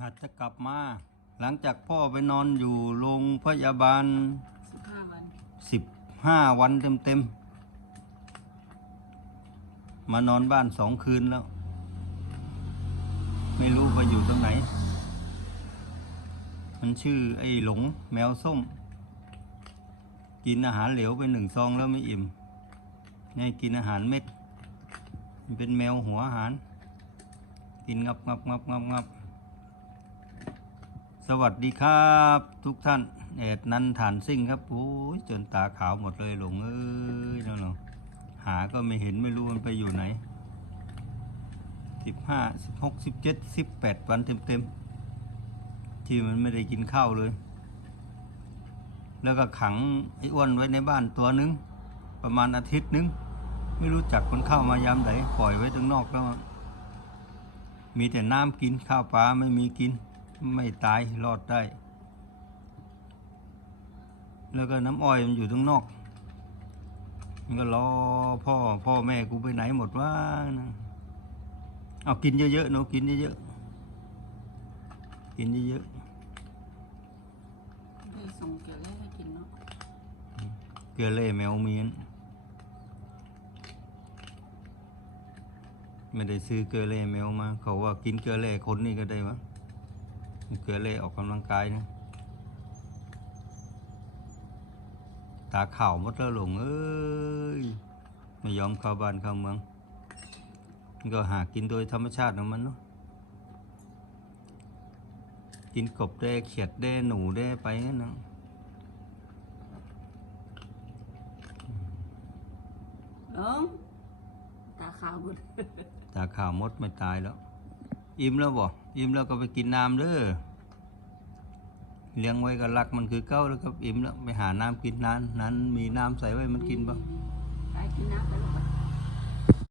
หัดจะกลับมา หลังจากพ่อไปนอนอยู่โรงพยาบาลสิบห้าวันสิบห้าวันเต็มๆ มานอนบ้านสองคืนแล้ว ไม่รู้ไปอยู่ตรงไหน มันชื่อไอ้หลงแมวส้ม กินอาหารเหลวไปหนึ่งซองแล้วไม่อิ่มให้กินอาหารเม็ดมัน เป็นแมวหัวหาร กินงับงับงับงับงับสวัสดีครับทุกท่าน เอ็ดนันฐานซิ่งครับโอ้ยจนตาขาวหมดเลยหลงเอ้ยนั่นหรอหาก็ไม่เห็นไม่รู้มันไปอยู่ไหนสิบห้าสิบหกสิบเจ็ดสิบแปดวันเต็มๆ ที่มันไม่ได้กินข้าวเลย แล้วก็ขังไอ้อ้วนไว้ในบ้านตัวนึง ประมาณอาทิตย์นึง ไม่รู้จักคนเข้ามายามไหนปล่อยไว้ตรงนอกแล้ว มีแต่น้ำกินข้าวปลาไม่มีกิน ไม่ตายรอดได้ แล้วก็น้ำอ้อยมันอยู่ตรงนอก มันก็รอพ่อพ่อแม่กูไปไหนหมดว่านะเอากินเยอะๆหนูกินเยอะๆกินเยอะได้ส่งเกลือให้กินเนาะๆเกลือเล่แมวเมียน ไม่ได้ซื้อเกลือเล่แมวมา เขาว่ากินเกลือเล่คนนี่ก็ได้วะเกลือเล่ออกกำลังกายนะตาข่าวหมดแล้วหลงเอ้ยไม่ยอมเข้าบ้านเข้าเมืองก็หากินโดยธรรมชาติของมันเนาะกินกบได้เขียดได้หนูได้ไปงั้นนาะเอิง ตาขาวหมดตาข่าวมดไม่ตายแล้ว อิ่มแล้วบ่อิ่มแล้วก็ไปกินน้ำเด้อเลี้ยงไว้ก็รักมันคือเก้าแล้วก็อิ่มแล้วไปหาน้ำกินนั้นนั้นมีน้ำใส่ไว้มันกินบ้างไปกินน้ำไปลูกไป